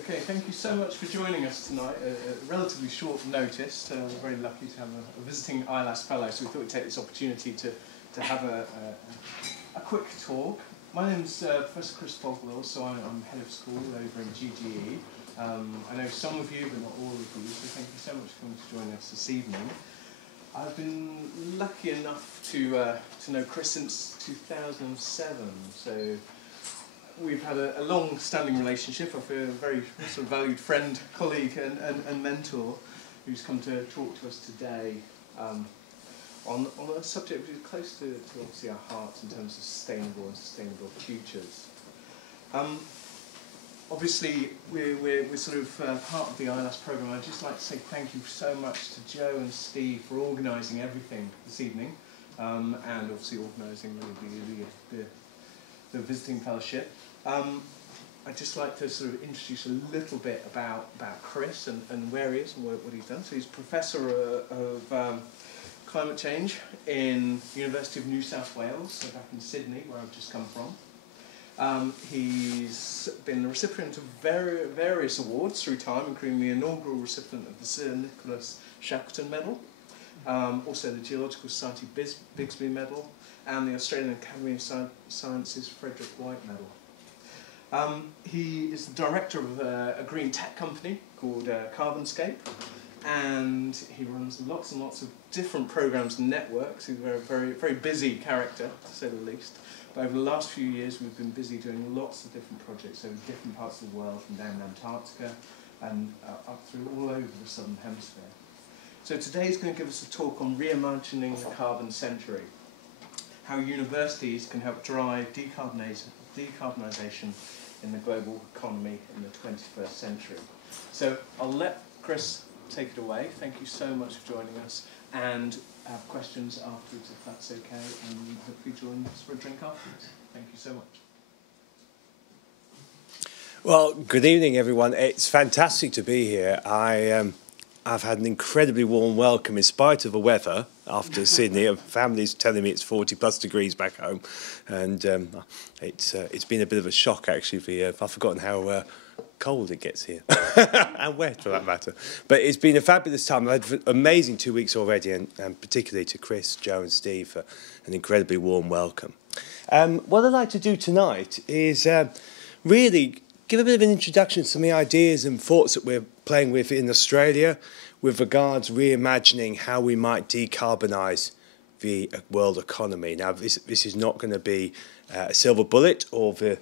Okay, thank you so much for joining us tonight at relatively short notice. We're very lucky to have a visiting ILAS fellow, so we thought we'd take this opportunity to have a quick talk. My name's Professor Chris Fogwill, so I'm head of school over in GGE. I know some of you, but not all of you, so thank you so much for coming to join us this evening. I've been lucky enough to know Chris since 2007, so we've had a long-standing relationship. I feel a very sort of valued friend, colleague and mentor who's come to talk to us today on a subject which is close to obviously our hearts in terms of sustainable futures. Obviously, we're sort of part of the ILAS programme. I'd just like to say thank you so much to Joe and Steve for organising everything this evening, and obviously organising the visiting fellowship. I'd just like to sort of introduce a little bit about Chris and where he is and what he's done. So he's Professor of Climate Change in University of New South Wales, so back in Sydney, where I've just come from. He's been the recipient of various awards through time, including the inaugural recipient of the Sir Nicholas Shackleton Medal, also the Geological Society Bigsby Medal, and the Australian Academy of Sciences Frederick White Medal. He is the director of a green tech company called Carbonisation, and he runs lots and lots of different programs and networks. He's a very busy character, to say the least. But over the last few years, we've been busy doing lots of different projects over different parts of the world, from down in Antarctica and up through all over the southern hemisphere. So today he's going to give us a talk on reimagining the carbon century, how universities can help drive decarbonisation in the global economy in the 21st century. So I'll let Chris take it away. Thank you so much for joining us, and have questions afterwards if that's okay, and hopefully join us for a drink afterwards. Thank you so much. Well, good evening everyone. It's fantastic to be here. I've had an incredibly warm welcome in spite of the weather after Sydney. Family's telling me it's 40+ degrees back home, and it's been a bit of a shock actually. I've forgotten how cold it gets here, and wet for that matter. But it's been a fabulous time. I've had an amazing 2 weeks already, and particularly to Chris, Joe and Steve for an incredibly warm welcome. What I'd like to do tonight is really give a bit of an introduction to some of the ideas and thoughts that we're playing with in Australia with regards reimagining how we might decarbonise the world economy. Now, this is not going to be a silver bullet or the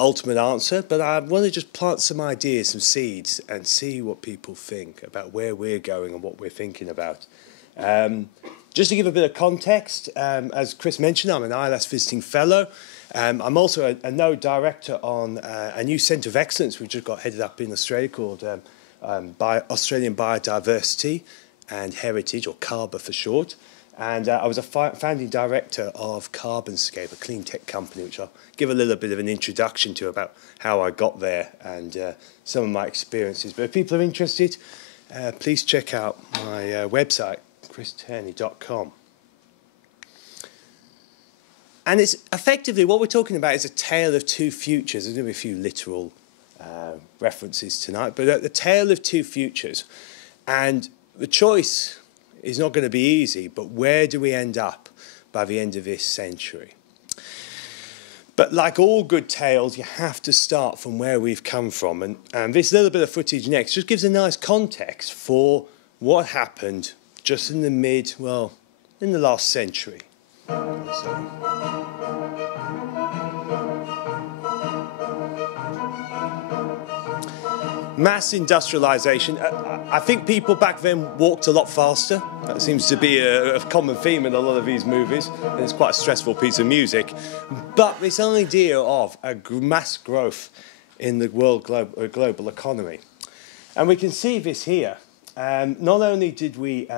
ultimate answer, but I want to just plant some ideas, some seeds, and see what people think about where we're going and what we're thinking about. Just to give a bit of context, as Chris mentioned, I'm an ILAS visiting fellow. I'm also a node director on a new centre of excellence we've just got headed up in Australia called Australian Biodiversity and Heritage, or CABAH for short. And I was a founding director of Carbonisation, a clean tech company, which I'll give a little bit of an introduction to about how I got there and some of my experiences. But if people are interested, please check out my website, christurney.com. And it's effectively what we're talking about is a tale of two futures. There's going to be a few literal references tonight, but the tale of two futures. And the choice is not going to be easy, but where do we end up by the end of this century? But like all good tales, you have to start from where we've come from. And this little bit of footage next just gives a nice context for what happened just in the last century. Mass industrialisation. I think people back then walked a lot faster. That seems to be a common theme in a lot of these movies, and it's quite a stressful piece of music. But this idea of a mass growth in the global economy. And we can see this here. Not only did we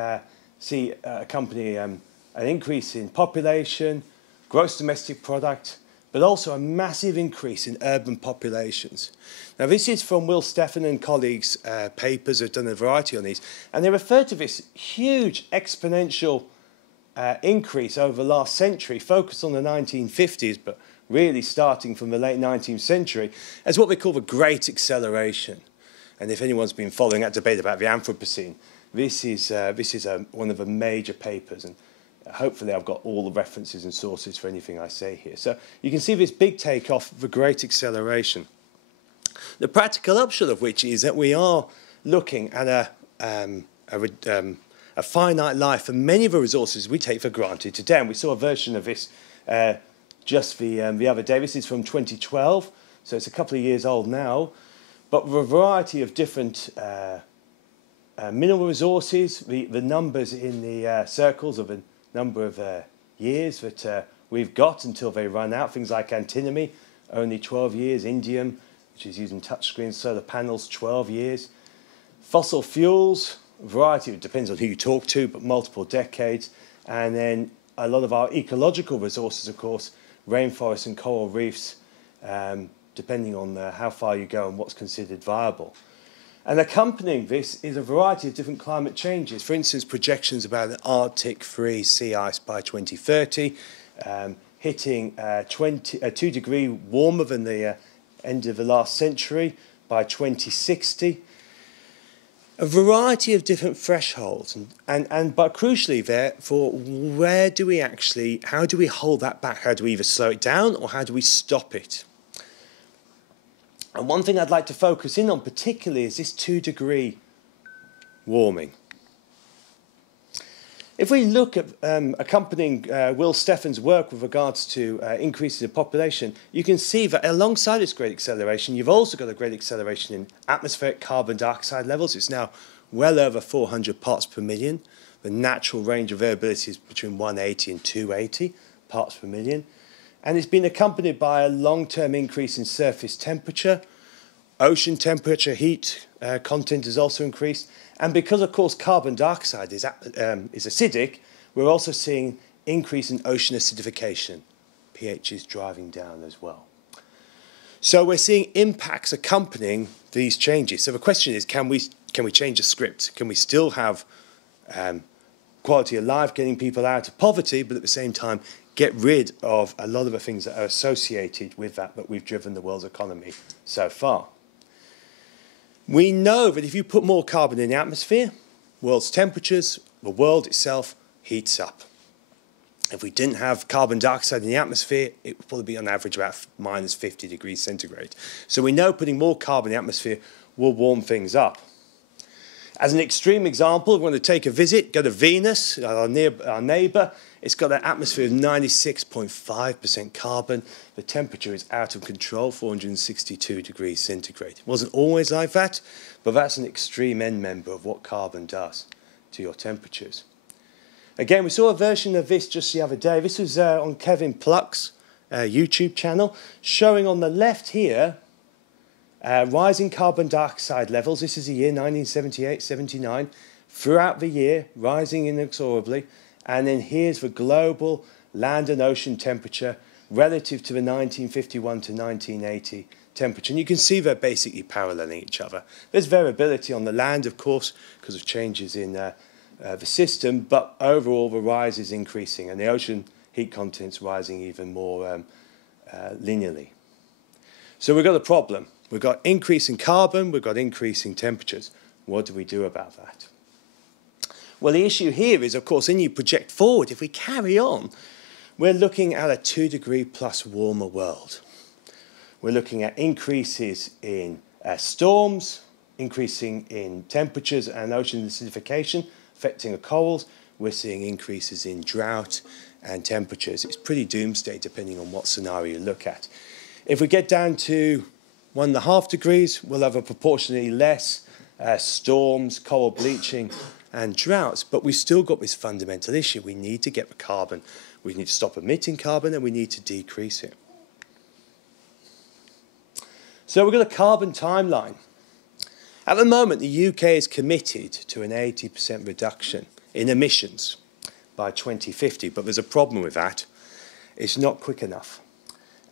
see accompany an increase in population, gross domestic product, but also a massive increase in urban populations. Now, this is from Will Stephan and colleagues' papers. They've done a variety on these, and they refer to this huge exponential increase over the last century, focused on the 1950s, but really starting from the late 19th century, as what we call the Great Acceleration. And if anyone's been following that debate about the Anthropocene, this is one of the major papers, and hopefully I've got all the references and sources for anything I say here. So you can see this big takeoff, the Great Acceleration. The practical upshot of which is that we are looking at a finite life for many of the resources we take for granted today. And we saw a version of this just the other day. This is from 2012, so it's a couple of years old now. But with a variety of different mineral resources, the numbers in the circles of a number of years that we've got until they run out. Things like antimony, only 12 years. Indium, which is using touchscreen solar panels, 12 years. Fossil fuels, a variety, it depends on who you talk to, but multiple decades. And then a lot of our ecological resources, of course, rainforests and coral reefs, depending on how far you go and what's considered viable. And accompanying this is a variety of different climate changes. For instance, projections about an Arctic free sea ice by 2030, hitting 2 degrees warmer than the end of the last century by 2060. A variety of different thresholds, but crucially therefore, how do we hold that back? How do we either slow it down or how do we stop it? And one thing I'd like to focus in on particularly is this 2 degree warming. If we look at accompanying Will Stephen's work with regards to increases in population, you can see that alongside this great acceleration, you've also got a great acceleration in atmospheric carbon dioxide levels. It's now well over 400 parts per million. The natural range of variability is between 180 and 280 parts per million. And it's been accompanied by a long-term increase in surface temperature. Ocean temperature, heat content has also increased. And because, of course, carbon dioxide is acidic, we're also seeing increase in ocean acidification. pH is driving down as well. So we're seeing impacts accompanying these changes. So the question is, can we change the script? Can we still have quality of life, getting people out of poverty, but at the same time get rid of a lot of the things that are associated with that we've driven the world's economy so far? We know that if you put more carbon in the atmosphere, world's temperatures, the world itself heats up. If we didn't have carbon dioxide in the atmosphere, it would probably be on average about minus 50 degrees centigrade. So we know putting more carbon in the atmosphere will warm things up. As an extreme example, if we want to take a visit, go to Venus, our neighbour. It's got an atmosphere of 96.5% carbon. The temperature is out of control, 462 degrees centigrade. It wasn't always like that, but that's an extreme end member of what carbon does to your temperatures. Again, we saw a version of this just the other day. This was on Kevin Pluck's YouTube channel, showing on the left here rising carbon dioxide levels. This is the year 1978-79. Throughout the year, rising inexorably. And then here's the global land and ocean temperature relative to the 1951 to 1980 temperature. And you can see they're basically paralleling each other. There's variability on the land, of course, because of changes in the system, but overall the rise is increasing and the ocean heat content's rising even more linearly. So we've got a problem. We've got increasing carbon, we've got increasing temperatures. What do we do about that? Well, the issue here is, of course, when you project forward, if we carry on, we're looking at a 2 degree plus warmer world. We're looking at increases in storms, increasing in temperatures and ocean acidification, affecting the corals. We're seeing increases in drought and temperatures. It's pretty doomsday depending on what scenario you look at. If we get down to 1.5 degrees, we'll have a proportionally less storms, coral bleaching, and droughts, but we've still got this fundamental issue. We need to get the carbon. We need to stop emitting carbon and we need to decrease it. So we've got a carbon timeline. At the moment, the UK is committed to an 80% reduction in emissions by 2050, but there's a problem with that. It's not quick enough.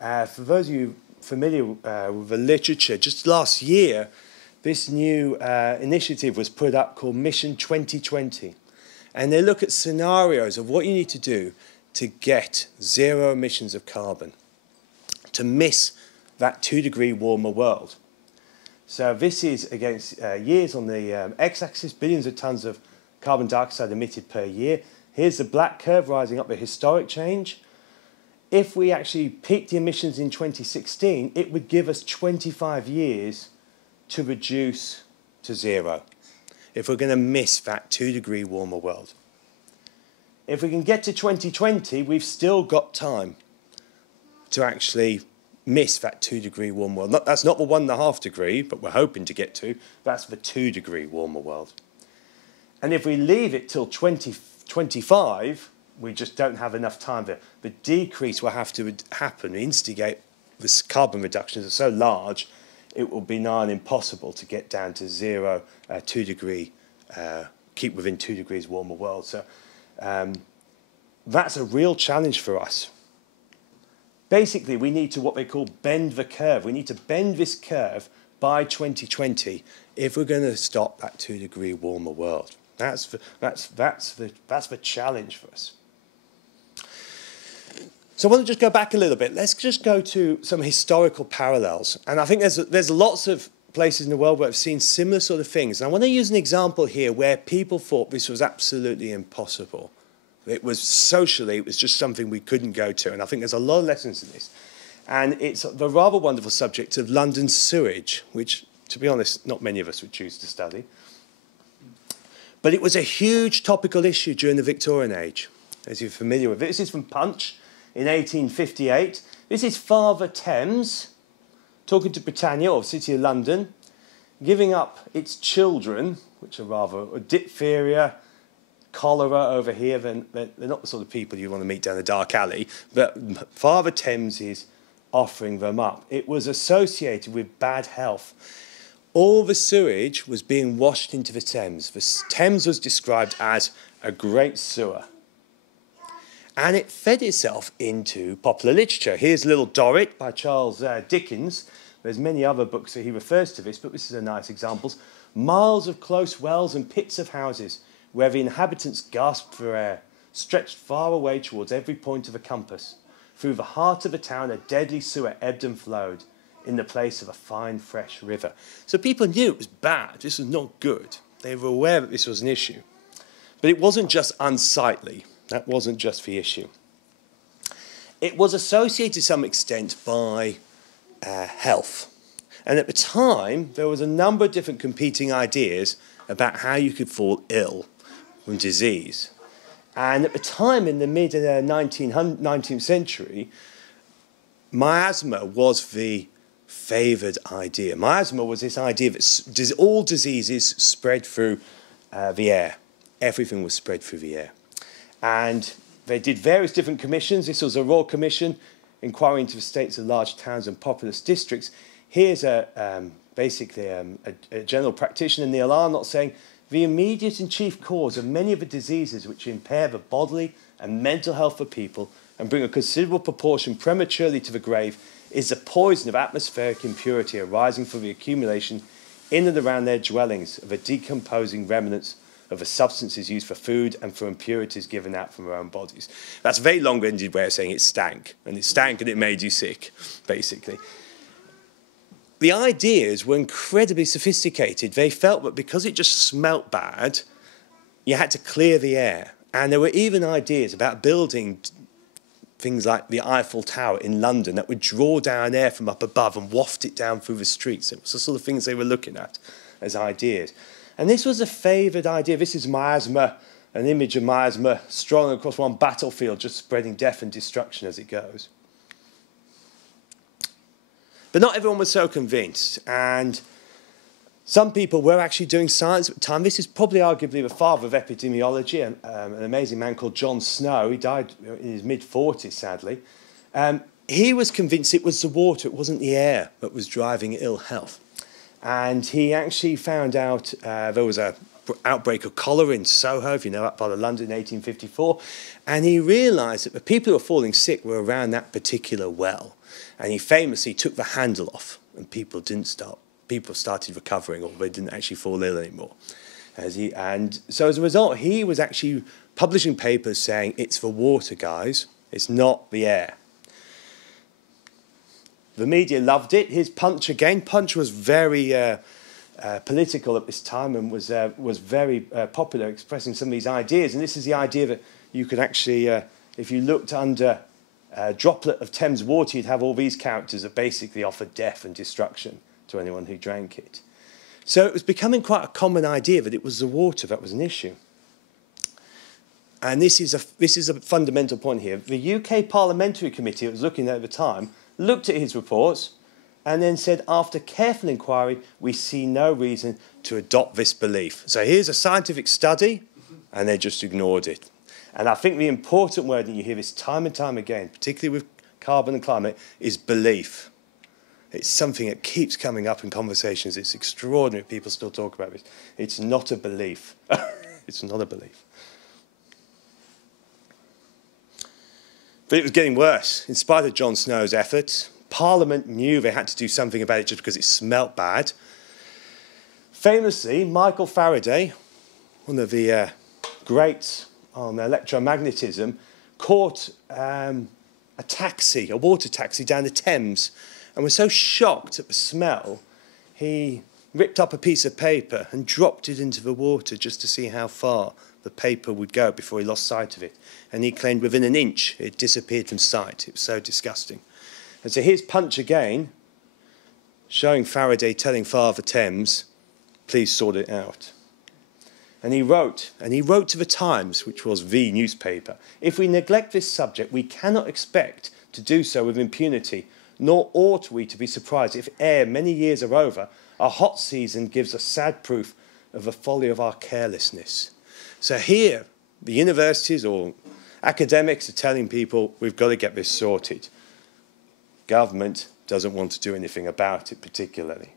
For those of you familiar with the literature, just last year, this new initiative was put up called Mission 2020. And they look at scenarios of what you need to do to get zero emissions of carbon. to miss that 2-degree warmer world. So this is against years on the x-axis, billions of tons of carbon dioxide emitted per year. Here's the black curve rising up the historic change. If we actually peaked the emissions in 2016, it would give us 25 years to reduce to zero, if we're going to miss that 2-degree warmer world. If we can get to 2020, we've still got time to actually miss that 2-degree warmer world. That's not the 1.5 degree, but we're hoping to get to. That's the 2-degree warmer world. And if we leave it till 2025, we just don't have enough time. The decrease will have to happen, instigate this carbon reductions are so large, it will be nigh on impossible to get down to zero, 2 degree, keep within 2 degrees warmer world. So that's a real challenge for us. Basically, we need to what they call bend the curve. We need to bend this curve by 2020 if we're going to stop that 2 degree warmer world. That's the challenge for us. So I want to just go back a little bit. Let's just go to some historical parallels. And I think there's lots of places in the world where I've seen similar sort of things. And I want to use an example here where people thought this was absolutely impossible. It was socially, it was just something we couldn't go to. And I think there's a lot of lessons in this. And it's the rather wonderful subject of London sewage, which, to be honest, not many of us would choose to study. But it was a huge topical issue during the Victorian age, as you're familiar with. This is from Punch in 1858. This is Father Thames talking to Britannia, or City of London, giving up its children, which are rather diphtheria, cholera over here. They're not the sort of people you want to meet down a dark alley, but Father Thames is offering them up. It was associated with bad health. All the sewage was being washed into the Thames. The Thames was described as a great sewer. And it fed itself into popular literature. Here's Little Dorrit by Charles Dickens. There's many other books that he refers to this, but this is a nice example. Miles of close wells and pits of houses where the inhabitants gasped for air, stretched far away towards every point of a compass. Through the heart of the town a deadly sewer ebbed and flowed, in the place of a fine, fresh river. So people knew it was bad. This was not good. They were aware that this was an issue. But it wasn't just unsightly. That wasn't just the issue. It was associated to some extent by health. And at the time, there was a number of different competing ideas about how you could fall ill from disease. And at the time, in the mid-19th century, miasma was the favoured idea. Miasma was this idea that all diseases spread through the air. Everything was spread through the air. And they did various different commissions. This was a Royal Commission inquiring into the states of large towns and populous districts. Here's basically a general practitioner, Neil Arnott, saying, the immediate and chief cause of many of the diseases which impair the bodily and mental health of people and bring a considerable proportion prematurely to the grave is the poison of atmospheric impurity arising from the accumulation in and around their dwellings of the decomposing remnants of the substances used for food and for impurities given out from our own bodies. That's a very long-winded way of saying it stank. And it stank and it made you sick, basically. The ideas were incredibly sophisticated. They felt that because it just smelt bad, you had to clear the air. And there were even ideas about building things like the Eiffel Tower in London that would draw down air from up above and waft it down through the streets. It was the sort of things they were looking at as ideas. And this was a favoured idea. This is miasma, an image of miasma strung across one battlefield, just spreading death and destruction as it goes. But not everyone was so convinced. And some people were actually doing science at the time. This is probably arguably the father of epidemiology, an amazing man called John Snow. He died in his mid-40s, sadly. He was convinced it was the water, it wasn't the air that was driving ill health. And he actually found out there was an outbreak of cholera in Soho, if you know that part of London, in 1854. And he realised that the people who were falling sick were around that particular well. And he famously took the handle off, and people started recovering, or they didn't actually fall ill anymore. And so as a result, he was actually publishing papers saying, it's the water, guys, it's not the air. The media loved it. Here's Punch again. Punch was very political at this time and was very popular, expressing some of these ideas. And this is the idea that you could actually, if you looked under a droplet of Thames water, you'd have all these characters that basically offered death and destruction to anyone who drank it. So it was becoming quite a common idea that it was the water that was an issue. And this is a fundamental point here. The UK Parliamentary Committee that was looking at the time looked at his reports and then said, after careful inquiry, we see no reason to adopt this belief. So here's a scientific study, and they just ignored it. And I think the important word, and you hear this time and time again, particularly with carbon and climate, is belief. It's something that keeps coming up in conversations. It's extraordinary people still talk about this. It's not a belief. It's not a belief. But it was getting worse. In spite of John Snow's efforts, Parliament knew they had to do something about it just because it smelt bad. Famously, Michael Faraday, one of the greats on electromagnetism, caught a water taxi down the Thames, and was so shocked at the smell, he ripped up a piece of paper and dropped it into the water just to see how far the paper would go before he lost sight of it. And he claimed within an inch it disappeared from sight. It was so disgusting. And so here's Punch again, showing Faraday telling Father Thames, please sort it out. And he wrote to the Times, which was the newspaper, if we neglect this subject, we cannot expect to do so with impunity, nor ought we to be surprised if ere many years are over, a hot season gives us sad proof of the folly of our carelessness. So here, the universities or academics are telling people, we've got to get this sorted. Government doesn't want to do anything about it particularly.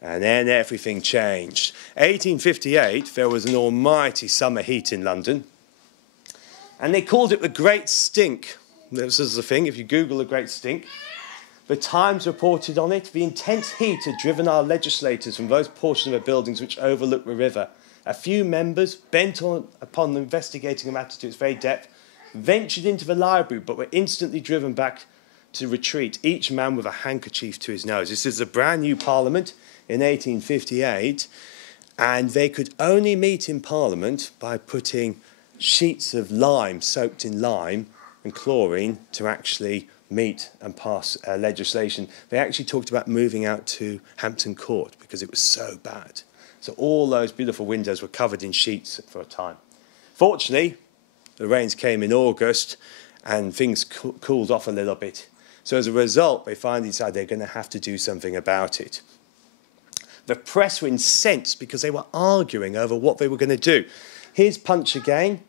And then everything changed. 1858, there was an almighty summer heat in London. And they called it the Great Stink. This is the thing, if you Google the Great Stink, the Times reported on it. The intense heat had driven our legislators from those portions of the buildings which overlook the river. A few members, bent upon investigating the matter to its very depth, ventured into the library, but were instantly driven back to retreat, each man with a handkerchief to his nose. This is a brand new Parliament in 1858, and they could only meet in Parliament by putting sheets of lime, soaked in lime and chlorine, to actually meet and pass legislation. They actually talked about moving out to Hampton Court because it was so bad. So all those beautiful windows were covered in sheets for a time. Fortunately, the rains came in August and things cooled off a little bit. So as a result, they finally decided they're going to have to do something about it. The press were incensed because they were arguing over what they were going to do. Here's Punch again.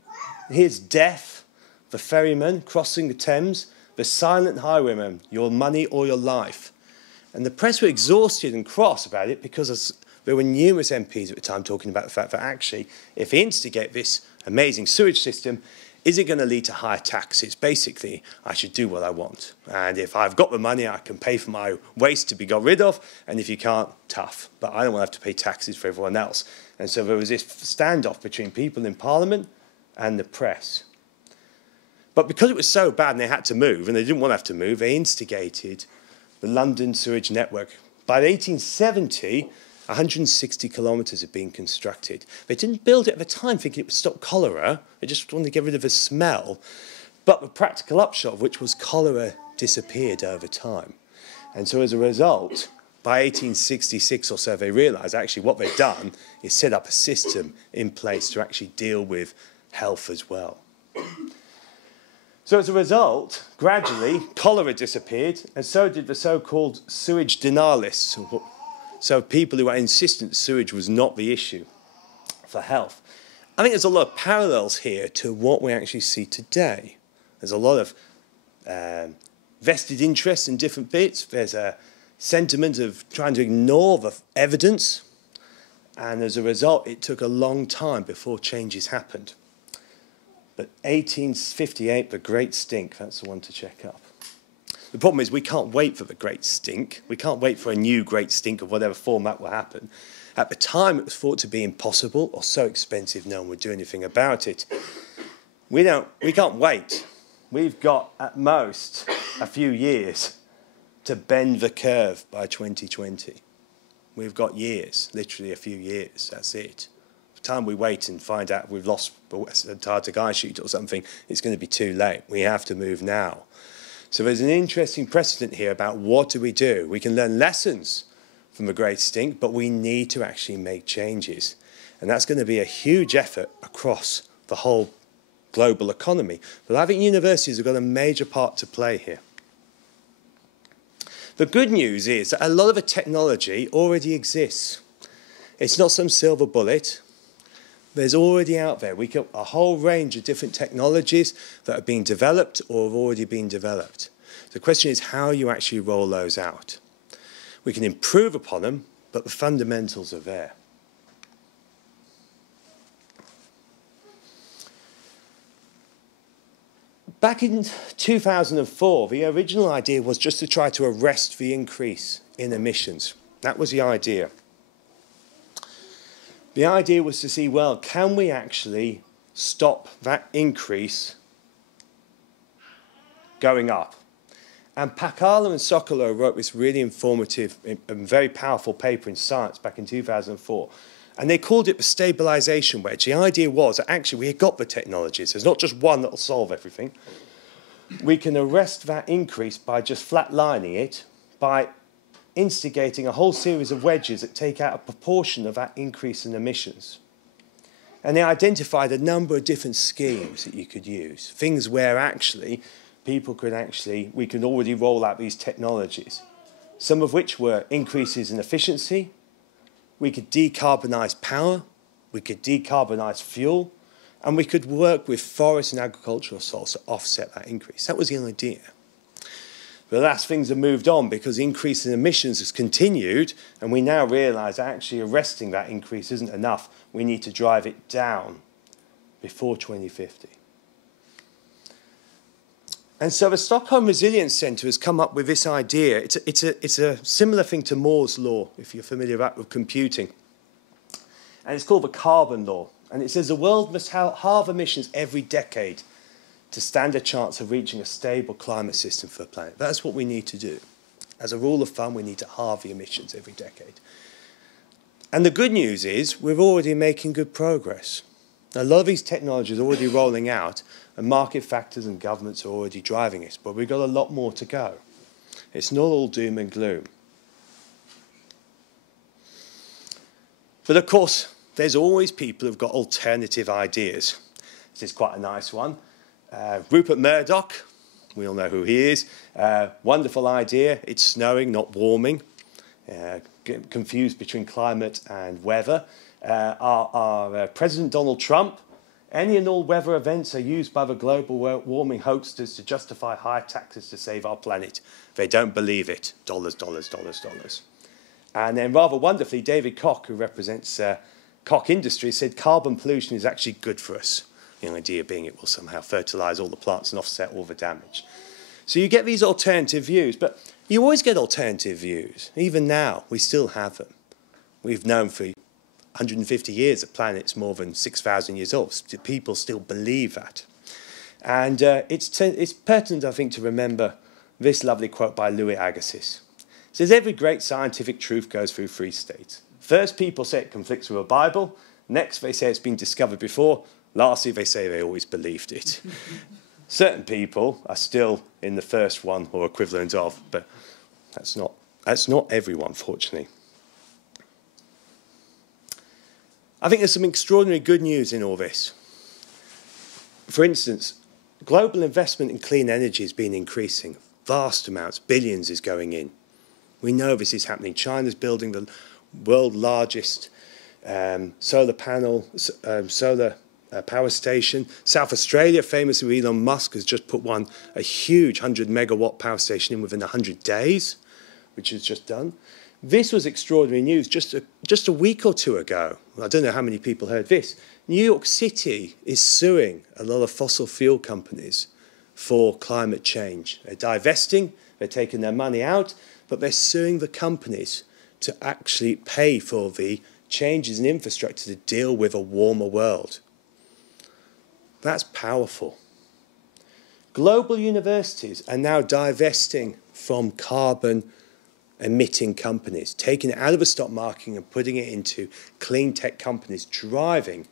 Here's Death, the ferryman crossing the Thames, the silent highwayman, your money or your life. And the press were exhausted and cross about it because there were numerous MPs at the time talking about the fact that actually, if we instigate this amazing sewage system, is it going to lead to higher taxes? Basically, I should do what I want. And if I've got the money, I can pay for my waste to be got rid of. And if you can't, tough. But I don't want to have to pay taxes for everyone else. And so there was this standoff between people in Parliament and the press. But because it was so bad and they had to move, and they didn't want to have to move, they instigated the London sewage network. By 1870, 160 kilometres had been constructed. They didn't build it at the time thinking it would stop cholera. They just wanted to get rid of the smell. But the practical upshot of which was cholera disappeared over time. And so as a result, by 1866 or so, they realised actually what they'd done is set up a system in place to actually deal with health as well. So as a result, gradually, cholera disappeared, and so did the so-called sewage denialists. So people who were insistent sewage was not the issue for health. I think there's a lot of parallels here to what we actually see today. There's a lot of vested interest in different bits. There's a sentiment of trying to ignore the evidence. And as a result, it took a long time before changes happened. But 1858, the Great Stink, that's the one to check up. The problem is we can't wait for the Great Stink. We can't wait for a new Great Stink of whatever format will happen. At the time, it was thought to be impossible or so expensive no one would do anything about it. We can't wait. We've got, at most, a few years to bend the curve by 2020. We've got years, literally a few years, that's it. By the time we wait and find out we've lost the West Antarctic ice sheet or something, it's going to be too late. We have to move now. So there's an interesting precedent here about what do we do. We can learn lessons from the Great Extinct, but we need to actually make changes. And that's going to be a huge effort across the whole global economy. But I think universities have got a major part to play here. The good news is that a lot of the technology already exists. It's not some silver bullet. There's already out there. We got a whole range of different technologies that are being developed or have already been developed. The question is how you actually roll those out. We can improve upon them, but the fundamentals are there. Back in 2004, the original idea was just to try to arrest the increase in emissions. That was the idea. The idea was to see, well, can we actually stop that increase going up? And Pakala and Sokolow wrote this really informative and very powerful paper in Science back in 2004. And they called it the stabilization wedge. The idea was that actually we had got the technologies. There's not just one that will solve everything. We can arrest that increase by just flatlining it, by instigating a whole series of wedges that take out a proportion of that increase in emissions. And they identified a number of different schemes that you could use, things where actually people could actually, we could already roll out these technologies, some of which were increases in efficiency. We could decarbonize power, we could decarbonize fuel, and we could work with forest and agricultural soils to offset that increase. That was the idea. But as things have moved on, because the increase in emissions has continued, and we now realise that actually arresting that increase isn't enough. We need to drive it down before 2050. And so the Stockholm Resilience Centre has come up with this idea. It's a similar thing to Moore's law, if you're familiar with computing. And it's called the carbon law. And it says the world must halve emissions every decade to stand a chance of reaching a stable climate system for the planet. That's what we need to do. As a rule of thumb, we need to halve the emissions every decade. And the good news is we're already making good progress. A lot of these technologies are already rolling out, and market factors and governments are already driving it. But we've got a lot more to go. It's not all doom and gloom. But of course, there's always people who've got alternative ideas. This is quite a nice one. Rupert Murdoch, we all know who he is. Wonderful idea. It's snowing, not warming. Get confused between climate and weather. Our President Donald Trump, any and all weather events are used by the global warming hoaxers to justify higher taxes to save our planet. They don't believe it. Dollars, dollars, dollars, dollars. And then rather wonderfully, David Koch, who represents Koch Industries, said carbon pollution is actually good for us. The idea being it will somehow fertilise all the plants and offset all the damage. So you get these alternative views, but you always get alternative views. Even now, we still have them. We've known for 150 years the planet's more than 6,000 years old. People still believe that. And it's pertinent, I think, to remember this lovely quote by Louis Agassiz. It says, every great scientific truth goes through three states. First, people say it conflicts with the Bible. Next, they say it's been discovered before. Lastly, they say they always believed it. Certain people are still in the first one or equivalent of, but that's not everyone, fortunately. I think there's some extraordinary good news in all this. For instance, global investment in clean energy has been increasing. Vast amounts, billions is going in. We know this is happening. China's building the world's largest solar power station. South Australia, famously Elon Musk, has just put a huge 100-megawatt power station in within 100 days, which is just done. This was extraordinary news just a week or two ago. I don't know how many people heard this. New York City is suing a lot of fossil fuel companies for climate change. They're divesting, they're taking their money out, but they're suing the companies to actually pay for the changes in infrastructure to deal with a warmer world. That's powerful. Global universities are now divesting from carbon emitting companies, taking it out of the stock market and putting it into clean tech companies, driving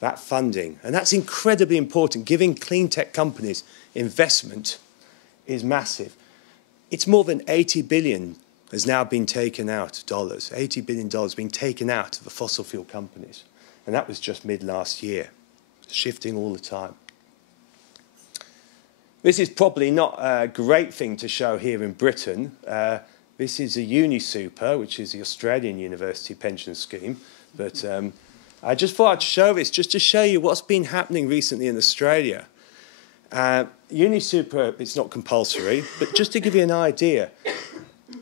that funding. And that's incredibly important. Giving clean tech companies investment is massive. It's more than 80 billion has now been taken out, dollars. $80 billion being taken out of the fossil fuel companies. And that was just mid last year, shifting all the time. This is probably not a great thing to show here in Britain. This is a UniSuper, which is the Australian University pension scheme. But I just thought I'd show this just to show you what's been happening recently in Australia. UniSuper, it's not compulsory, but just to give you an idea,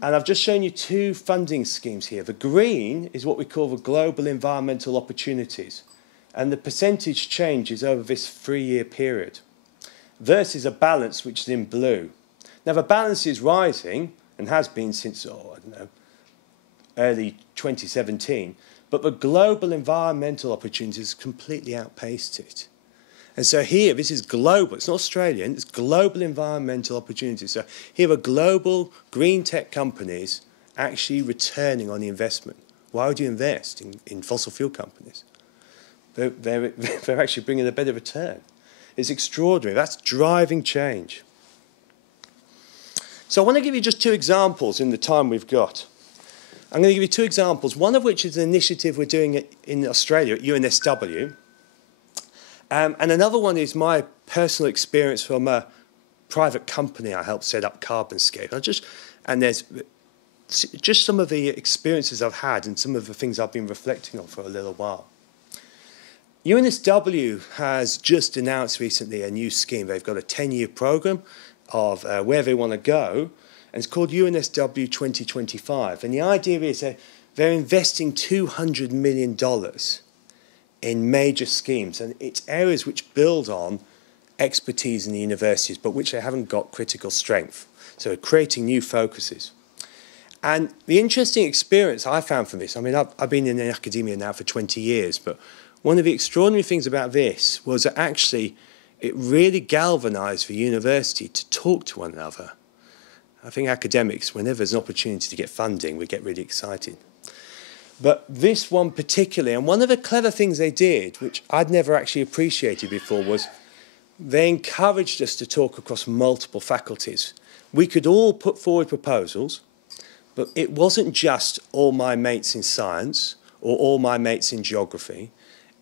and I've just shown you two funding schemes here. The green is what we call the Global Environmental Opportunities, and the percentage changes over this 3-year period, versus a balance which is in blue. Now, the balance is rising, and has been since, I don't know, early 2017, but the global environmental opportunities completely outpaced it. And so here, this is global, it's not Australian, it's global environmental opportunities. So here are global green tech companies actually returning on the investment. Why would you invest in fossil fuel companies? They're actually bringing a better return. It's extraordinary. That's driving change. So I want to give you just two examples in the time we've got. I'm going to give you two examples, one of which is an initiative we're doing in Australia at UNSW. And another one is my personal experience from a private company I helped set up, Carbonscape. And there's just some of the experiences I've had and some of the things I've been reflecting on for a little while. UNSW has just announced recently a new scheme. They've got a 10-year program of where they want to go, and it's called UNSW 2025. And the idea is they're investing $200 million in major schemes, and it's areas which build on expertise in the universities, but which they haven't got critical strength. So creating new focuses. And the interesting experience I found from this, I mean, I've been in academia now for 20 years, but one of the extraordinary things about this was that actually it really galvanized the university to talk to one another. I think academics, whenever there's an opportunity to get funding, we get really excited. But this one particularly, and one of the clever things they did, which I'd never actually appreciated before, was they encouraged us to talk across multiple faculties. We could all put forward proposals, but it wasn't just all my mates in science or all my mates in geography.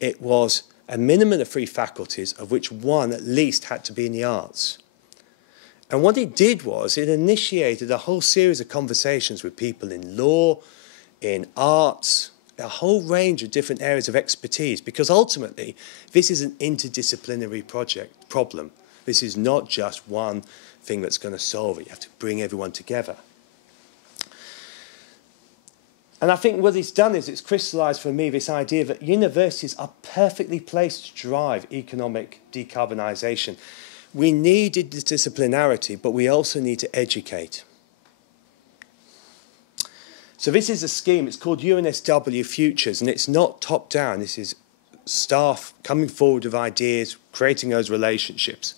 It was a minimum of 3 faculties, of which one at least had to be in the arts. And what it did was it initiated a whole series of conversations with people in law, in arts, a whole range of different areas of expertise, because ultimately this is an interdisciplinary problem. This is not just one thing that's going to solve it. You have to bring everyone together. And I think what it's done is it's crystallised for me this idea that universities are perfectly placed to drive economic decarbonisation. We need disciplinarity, but we also need to educate. So this is a scheme, it's called UNSW Futures, and it's not top-down. This is staff coming forward with ideas, creating those relationships.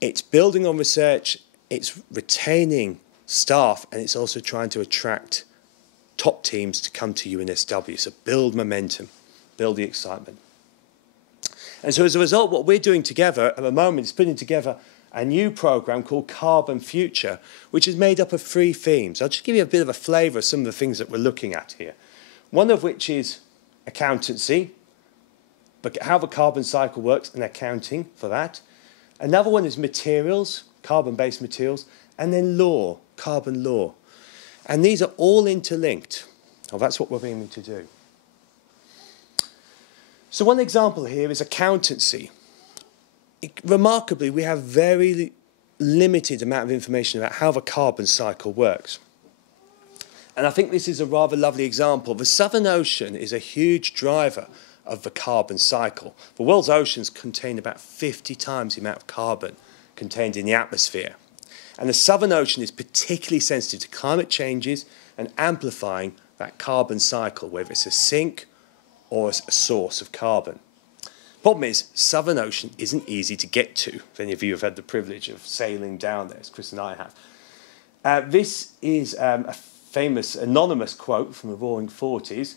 It's building on research, it's retaining staff, and it's also trying to attract top teams to come to UNSW. So build momentum, build the excitement. And so as a result, what we're doing together at the moment is putting together a new program called Carbon Future, which is made up of 3 themes. I'll just give you a bit of a flavour of some of the things that we're looking at here. One of which is accountancy, but how the carbon cycle works and accounting for that. Another one is materials, carbon-based materials, and then law, carbon law. And these are all interlinked. Well, that's what we're aiming to do. So one example here is accountancy. Remarkably, we have very limited amount of information about how the carbon cycle works. And I think this is a rather lovely example. The Southern Ocean is a huge driver of the carbon cycle. The world's oceans contain about 50 times the amount of carbon contained in the atmosphere. And the Southern Ocean is particularly sensitive to climate changes and amplifying that carbon cycle, whether it's a sink or a source of carbon. Problem is, Southern Ocean isn't easy to get to, if any of you have had the privilege of sailing down there, as Chris and I have. This is a famous anonymous quote from the Roaring Forties.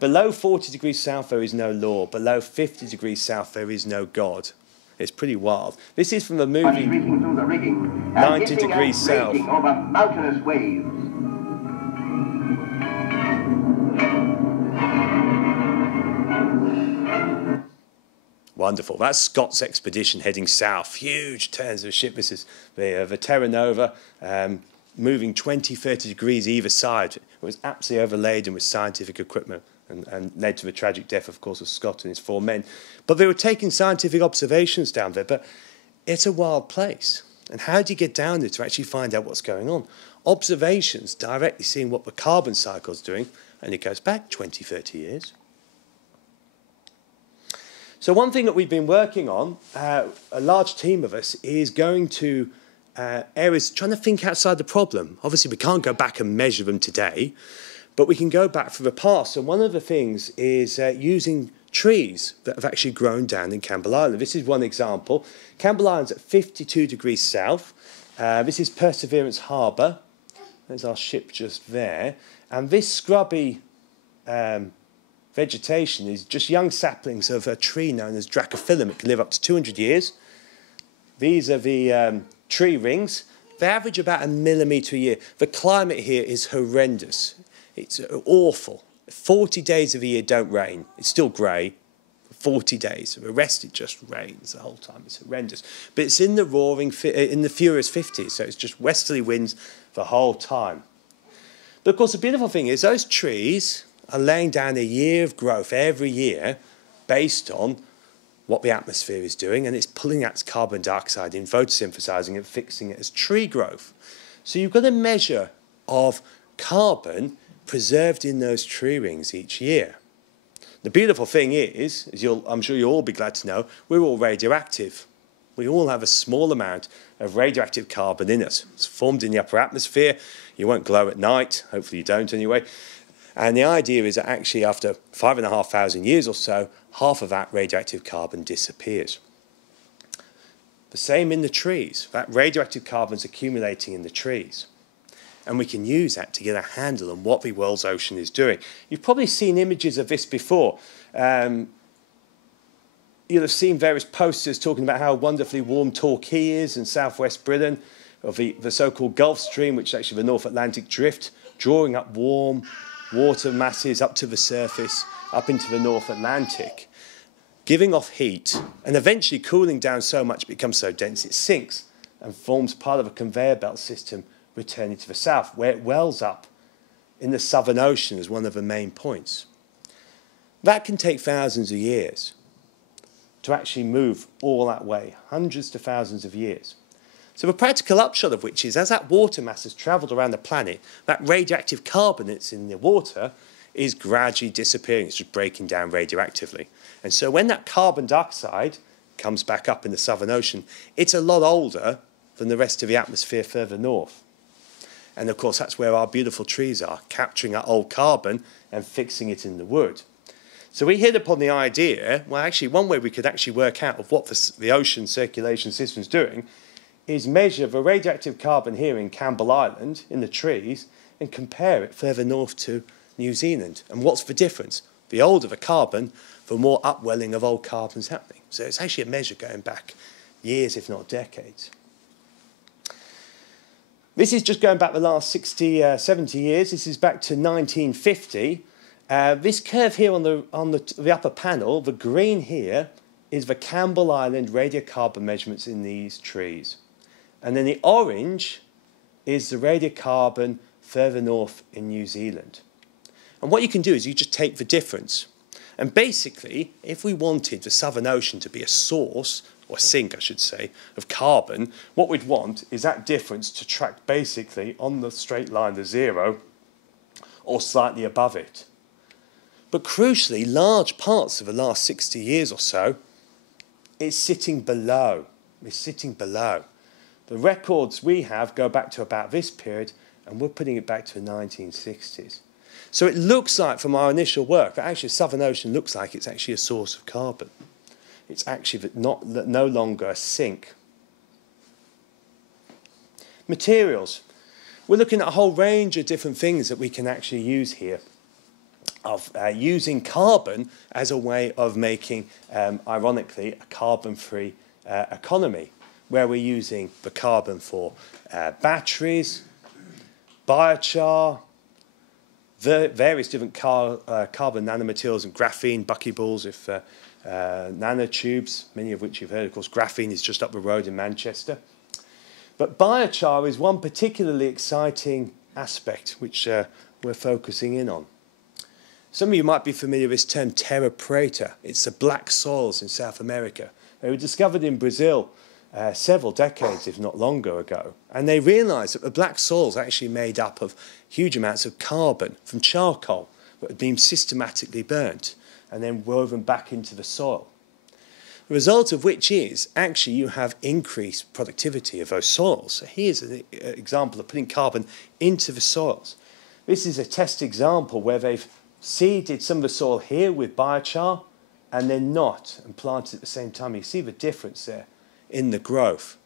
Below 40 degrees south, there is no law. Below 50 degrees south, there is no God. It's pretty wild. This is from the movie 90 Degrees South. Over mountainous waves. Wonderful. That's Scott's expedition heading south. Huge turns of ship. This is the Terra Nova, moving 20, 30 degrees either side. It was absolutely overladen with scientific equipment and led to the tragic death, of course, of Scott and his 4 men. But they were taking scientific observations down there. But it's a wild place. And how do you get down there to actually find out what's going on? Observations, directly seeing what the carbon cycle is doing, and it goes back 20, 30 years. So one thing that we've been working on, a large team of us, is going to areas trying to think outside the problem. Obviously, we can't go back and measure them today, but we can go back for the past. And one of the things is using trees that have actually grown down in Campbell Island. This is one example. Campbell Island's at 52 degrees south. This is Perseverance Harbour. There's our ship just there. And this scrubby vegetation is just young saplings of a tree known as Dracophyllum. It can live up to 200 years. These are the tree rings. They average about 1 millimetre a year. The climate here is horrendous. It's awful. 40 days of the year don't rain. It's still grey. 40 days. The rest it just rains the whole time. It's horrendous. But it's in the furious 50s, so it's just westerly winds the whole time. But of course, the beautiful thing is those trees are laying down a year of growth every year based on what the atmosphere is doing, and it's pulling out carbon dioxide in, photosynthesizing it, fixing it as tree growth. So you've got a measure of carbon preserved in those tree rings each year. The beautiful thing is, as I'm sure you'll all be glad to know, we're all radioactive. We all have a small amount of radioactive carbon in us. It's formed in the upper atmosphere. You won't glow at night. Hopefully you don't anyway. And the idea is that actually after 5,500 years or so, half of that radioactive carbon disappears. The same in the trees. That radioactive carbon is accumulating in the trees. And we can use that to get a handle on what the world's ocean is doing. You've probably seen images of this before. You'll have seen various posters talking about how wonderfully warm Torquay is in southwest Britain, of the so-called Gulf Stream, which is actually the North Atlantic Drift, drawing up warm water masses up to the surface, up into the North Atlantic, giving off heat, and eventually cooling down so much it becomes so dense it sinks and forms part of a conveyor belt system returning to the south, where it wells up in the Southern Ocean as one of the main points. That can take thousands of years to actually move all that way, hundreds to thousands of years. So the practical upshot of which is, as that water mass has travelled around the planet, that radioactive carbon that's in the water is gradually disappearing. It's just breaking down radioactively. And so when that carbon dioxide comes back up in the Southern Ocean, it's a lot older than the rest of the atmosphere further north. And of course, that's where our beautiful trees are, capturing that old carbon and fixing it in the wood. So we hit upon the idea, well, actually, one way we could actually work out of what the ocean circulation system is doing is measure the radioactive carbon here in Campbell Island, in the trees, and compare it further north to New Zealand. And what's the difference? The older the carbon, the more upwelling of old carbon's happening. So it's actually a measure going back years, if not decades. This is just going back the last 60, 70 years. This is back to 1950. This curve here on the upper panel, the green here, is the Campbell Island radiocarbon measurements in these trees. And then the orange is the radiocarbon further north in New Zealand. And what you can do is you just take the difference. And basically, if we wanted the Southern Ocean to be a source, or sink, I should say, of carbon, what we'd want is that difference to track basically on the straight line to zero or slightly above it. But crucially, large parts of the last 60 years or so, it's sitting below. It's sitting below. The records we have go back to about this period, and we're putting it back to the 1960s. So it looks like, from our initial work, that actually the Southern Ocean looks like it's actually a source of carbon. It's actually no longer a sink. Materials. We're looking at a whole range of different things that we can actually use here, of using carbon as a way of making, ironically, a carbon-free economy, where we're using the carbon for batteries, biochar, various different carbon nanomaterials and graphene, buckyballs, nanotubes, many of which you've heard. Of course, graphene is just up the road in Manchester. But biochar is one particularly exciting aspect which we're focusing in on. Some of you might be familiar with this term terra preta. It's the black soils in South America. They were discovered in Brazil several decades, if not longer ago. And they realized that the black soils are actually made up of huge amounts of carbon from charcoal that had been systematically burnt and then woven back into the soil. The result of which is actually you have increased productivity of those soils. So here's an example of putting carbon into the soils. This is a test example where they've seeded some of the soil here with biochar and then not, and planted at the same time. You see the difference there in the growth.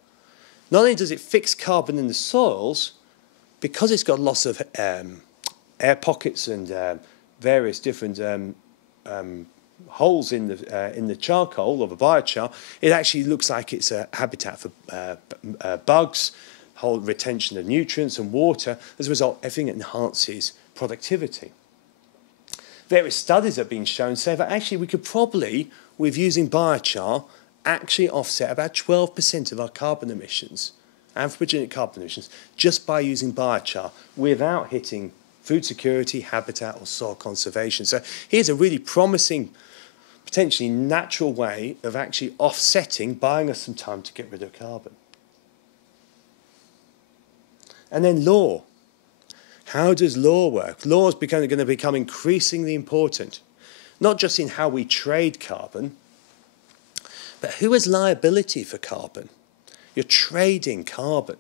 Not only does it fix carbon in the soils, because it's got lots of air pockets and various different holes in the charcoal or the biochar, it actually looks like it's a habitat for bugs, whole retention of nutrients and water. As a result, everything enhances productivity. Various studies have been shown say that actually we could probably, with using biochar, actually offset about 12% of our carbon emissions, anthropogenic carbon emissions, just by using biochar without hitting food security, habitat or soil conservation. So here's a really promising, potentially natural way of actually offsetting, buying us some time to get rid of carbon. And then law. How does law work? Law is going to become increasingly important, not just in how we trade carbon, but who has liability for carbon? You're trading carbon.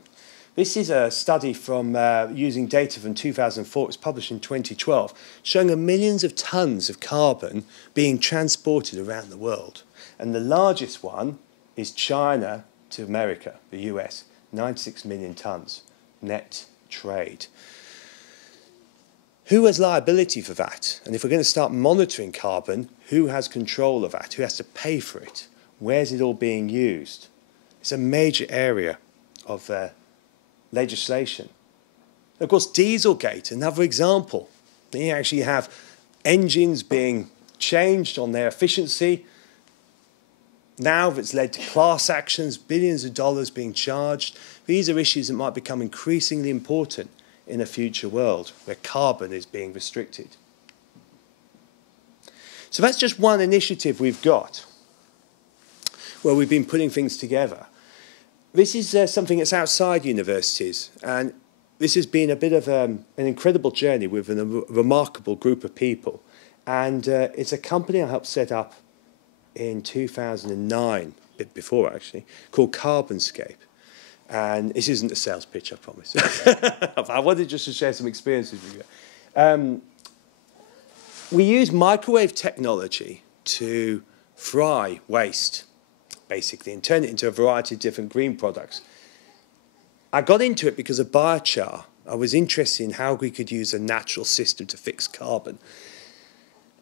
This is a study from using data from 2004. It was published in 2012, showing that millions of tons of carbon being transported around the world. And the largest one is China to America, the US, 96 million tons net trade. Who has liability for that? And if we're going to start monitoring carbon, who has control of that? Who has to pay for it? Where's it all being used? It's a major area of legislation. Of course, Dieselgate, another example. You actually have engines being changed on their efficiency. Now that's led to class actions, billions of dollars being charged. These are issues that might become increasingly important in a future world where carbon is being restricted. So that's just one initiative we've got where we've been putting things together. This is something that's outside universities, and this has been a bit of an incredible journey with a remarkable group of people. And it's a company I helped set up in 2009, a bit before actually, called Carbonscape. And this isn't a sales pitch, I promise. I wanted just to share some experiences with you. We use microwave technology to fry waste, basically, and turn it into a variety of different green products. I got into it because of biochar. I was interested in how we could use a natural system to fix carbon.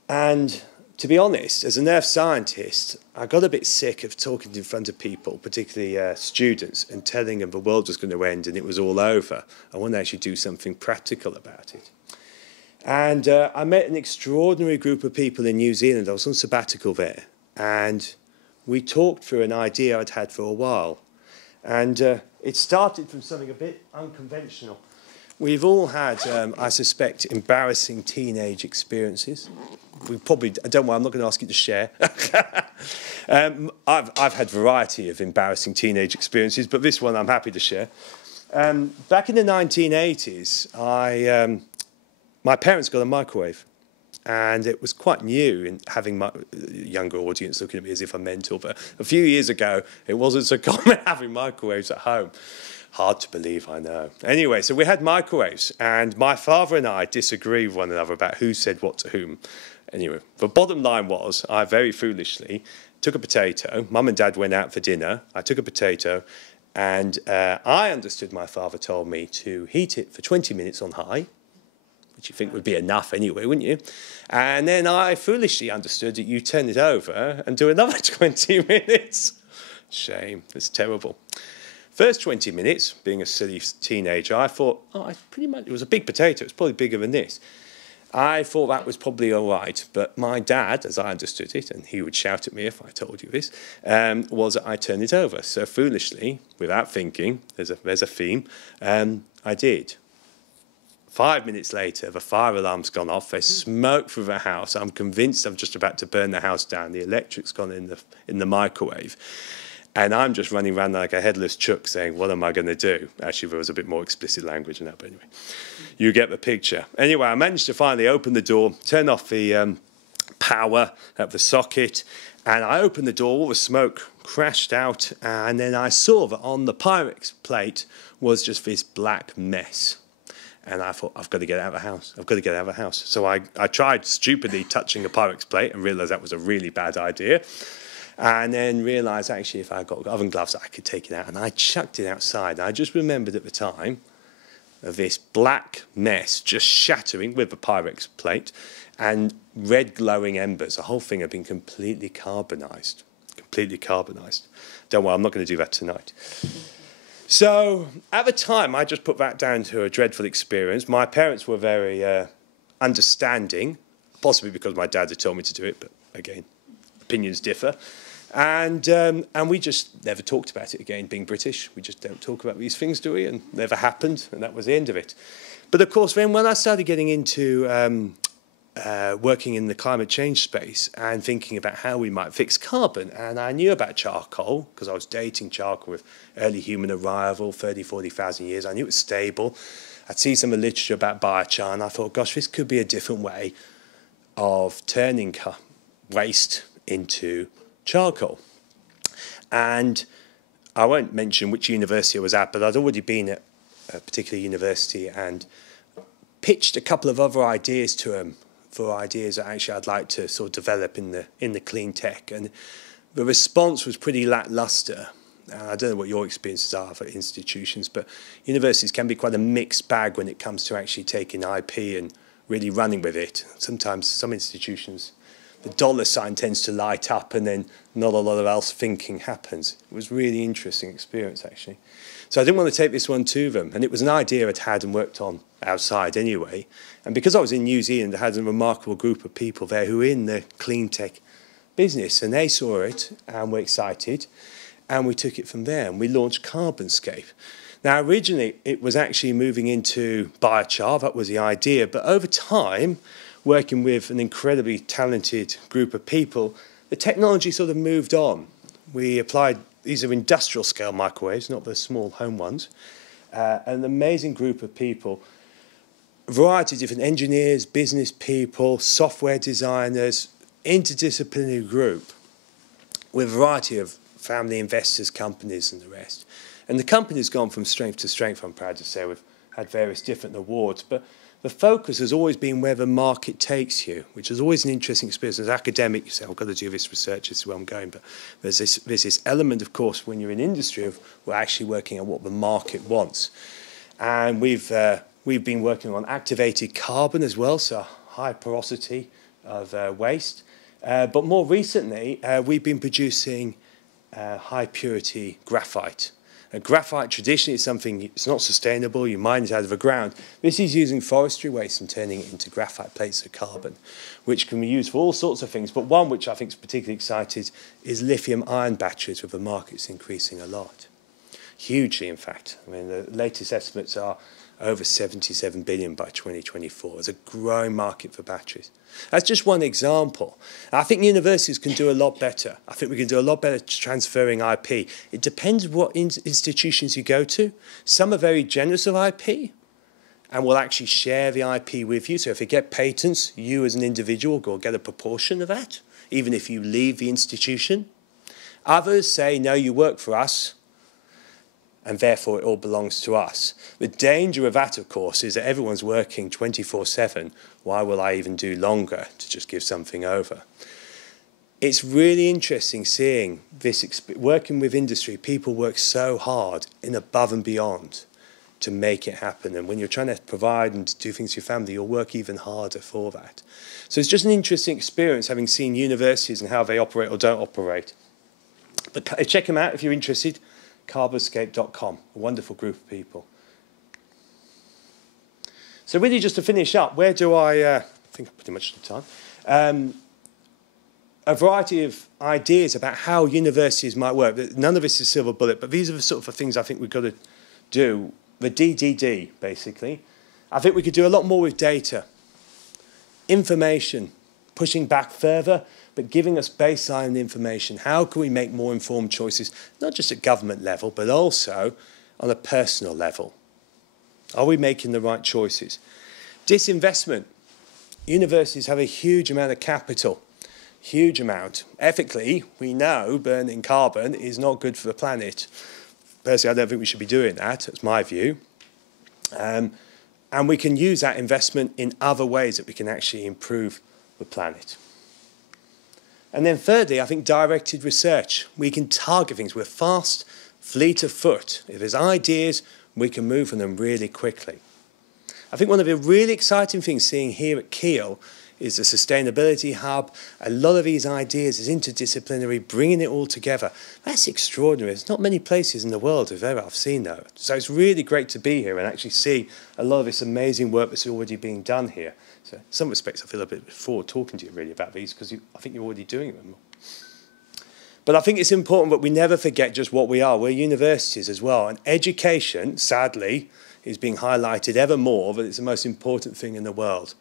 And to be honest, as an earth scientist, I got a bit sick of talking in front of people, particularly students, and telling them the world was going to end and it was all over. I want to actually do something practical about it. And I met an extraordinary group of people in New Zealand. I was on sabbatical there. And we talked through an idea I'd had for a while. And it started from something a bit unconventional. We've all had, I suspect, embarrassing teenage experiences. We probably, don't worry, I'm not going to ask you to share. I've had a variety of embarrassing teenage experiences, but this one I'm happy to share. Back in the 1980s, my parents got a microwave. And it was quite new in having my younger audience looking at me as if I'm mental. But a few years ago, it wasn't so common having microwaves at home. Hard to believe, I know. Anyway, so we had microwaves. And my father and I disagreed with one another about who said what to whom. Anyway, the bottom line was, I very foolishly took a potato. Mum and Dad went out for dinner. I took a potato And I understood my father told me to heat it for 20 minutes on high, which you think would be enough anyway, wouldn't you? And then I foolishly understood that you turn it over and do another 20 minutes. Shame, it's terrible. First 20 minutes, being a silly teenager, I thought, oh, it was a big potato, it's probably bigger than this. I thought that was probably all right, but my dad, as I understood it, and he would shout at me if I told you this, was that I turned it over. So foolishly, without thinking, there's a theme, I did. 5 minutes later, the fire alarm's gone off, there's smoke through the house, I'm convinced I'm just about to burn the house down, the electric's gone in the microwave. And I'm just running around like a headless chook saying, what am I going to do? Actually, there was a bit more explicit language in that, but anyway. You get the picture. Anyway, I managed to finally open the door, turn off the power at the socket, and I opened the door, all the smoke crashed out, and then I saw that on the Pyrex plate was just this black mess. And I thought, I've got to get out of the house. I've got to get out of the house. So I tried stupidly touching a Pyrex plate and realised that was a really bad idea. And then realised, actually, if I got oven gloves, I could take it out. And I chucked it outside. And I just remembered at the time of this black mess just shattering with the Pyrex plate and red glowing embers. The whole thing had been completely carbonised. Completely carbonised. Don't worry, I'm not going to do that tonight. So at the time, I just put that down to a dreadful experience. My parents were very understanding, possibly because my dad had told me to do it, but again, opinions differ. And we just never talked about it again, being British. We just don't talk about these things, do we? And never happened, and that was the end of it. But of course, then when I started getting into working in the climate change space and thinking about how we might fix carbon, and I knew about charcoal, because I was dating charcoal with early human arrival, 30, 40,000 years. I knew it was stable. I'd seen some literature about biochar, and I thought, gosh, this could be a different way of turning waste into charcoal. And I won't mention which university I was at, but I'd already been at a particular university and pitched a couple of other ideas to them for ideas that actually I'd like to sort of develop in the clean tech. And the response was pretty lackluster. I don't know what your experiences are for institutions, but universities can be quite a mixed bag when it comes to actually taking IP and really running with it. Sometimes some institutions, the dollar sign tends to light up and then not a lot of else thinking happens. It was a really interesting experience, actually. So I didn't want to take this one to them. And it was an idea I'd had and worked on outside anyway. And because I was in New Zealand, I had a remarkable group of people there who were in the clean tech business. And they saw it and were excited. And we took it from there. And we launched Carbonscape. Now, originally, it was actually moving into biochar. That was the idea. But over time, working with an incredibly talented group of people, the technology sort of moved on. We applied, these are industrial scale microwaves, not the small home ones, an amazing group of people, a variety of different engineers, business people, software designers, interdisciplinary group with a variety of family investors, companies and the rest. And the company's gone from strength to strength, I'm proud to say. We've had various different awards, but the focus has always been where the market takes you, which is always an interesting experience. As an academic, you say, I've got to do this research, this is where I'm going. But there's this element, of course, when you're in industry, of we're actually working on what the market wants. And we've been working on activated carbon as well, so high porosity of waste. But more recently, we've been producing high purity graphite. Graphite traditionally is something, it's not sustainable, you mine it out of the ground. This is using forestry waste and turning it into graphite plates of carbon, which can be used for all sorts of things. But one which I think is particularly excited is lithium-ion batteries, where the market's increasing a lot. Hugely, in fact. I mean, the latest estimates are over 77 billion by 2024. There's a growing market for batteries. That's just one example. I think universities can do a lot better. I think we can do a lot better transferring IP. It depends what institutions you go to. Some are very generous of IP and will actually share the IP with you. So if you get patents, you as an individual will get a proportion of that, even if you leave the institution. Others say, no, you work for us, and therefore it all belongs to us. The danger of that, of course, is that everyone's working 24/7. Why will I even do longer to just give something over? it's really interesting seeing this, working with industry, people work so hard in above and beyond to make it happen. And when you're trying to provide and do things for your family, you'll work even harder for that. So it's just an interesting experience having seen universities and how they operate or don't operate. But check them out if you're interested, carbascape.com, a wonderful group of people. So really just to finish up, where do I think pretty much the time. A variety of ideas about how universities might work. None of this is silver bullet, but these are the sort of things I think we've got to do. The DDD, basically. I think we could do a lot more with data. Information, pushing back further, but giving us baseline information. How can we make more informed choices, not just at government level, but also on a personal level? Are we making the right choices? Disinvestment. Universities have a huge amount of capital. Huge amount. Ethically, we know burning carbon is not good for the planet. Personally, I don't think we should be doing that. That's my view. And we can use that investment in other ways that we can actually improve the planet. And then thirdly, I think directed research. We can target things. We're fast, fleet of foot. If there's ideas, we can move on them really quickly. I think one of the really exciting things seeing here at Keele is the Sustainability Hub. A lot of these ideas is interdisciplinary, bringing it all together. That's extraordinary. There's not many places in the world I've seen that. So it's really great to be here and actually see a lot of this amazing work that's already being done here. So in some respects, I feel a bit forward talking to you really about these because I think you're already doing them. But I think it's important that we never forget just what we are. We're universities as well. And education, sadly, is being highlighted ever more that it's the most important thing in the world.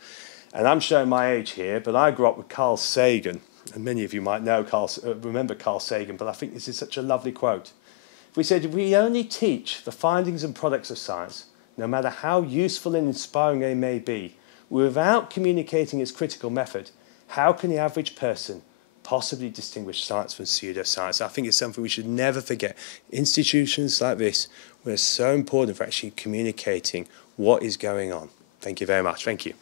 And I'm showing my age here, but I grew up with Carl Sagan. And many of you might know remember Carl Sagan, but I think this is such a lovely quote. We said, if we only teach the findings and products of science, no matter how useful and inspiring they may be, without communicating its critical method, how can the average person possibly distinguish science from pseudoscience? I think it's something we should never forget. Institutions like this were so important for actually communicating what is going on. Thank you very much. Thank you.